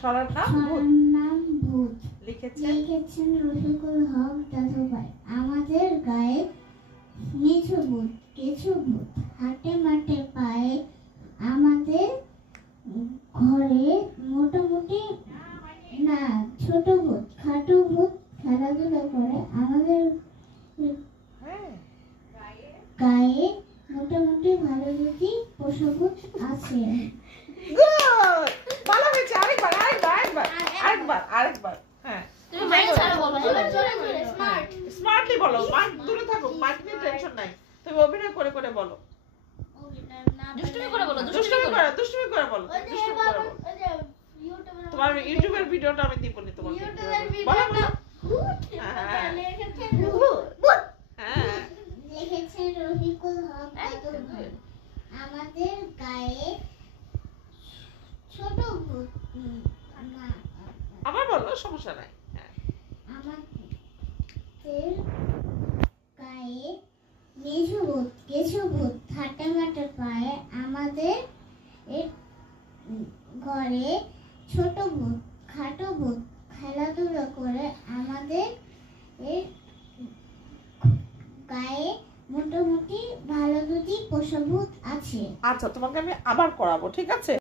ছড়ার নাম ভূত। লিখেছেন রফিকুল হক দাদুভাই। আমাদের গায়ে মেছো ভূত, কেঁচো ভূত, হাটে মাঠে পায়ে, আমাদের ঘরে মোটামুটি না ছোট ভূত, খাটো ভূত খেলাধুলা করে, আমাদের গায়ে মোটামুটি ভালো দুটি পোষা ভূত আছে। আরেকবার। হ্যাঁ, তুমি মাইকে ছাড়া বলো, জোরে স্মার্টলি বলো, মাইক দূরে থাকো, মাইক নিয়ে টেনশন নাই, তুমি অভিনয় করে করে বলো, দুষ্টুমি করে বলো, দুষ্টুমি করে বলো। তোমার ইউটিউবের ভিডিওটা আমি দিব না, তোমার বলো। লিখেছেন রফিকুল হক দাদুভাই। আমাদের গায়ে ছোট ভূত, আবার বলো, সমস্যা নাই। আমাদের গায়ে মেঝো ভূত, কেঁচো ভূত, হাটে মাঠে পায়ে, আমাদের ঘরে ছোট ভূত, খাটো ভূত খেলাধুলা করে, আমাদের গায়ে মোটামুটি ভালো দুটি পোষা ভূত আছে। আচ্ছা, তোমাকে আমি আবার করাবো, ঠিক আছে?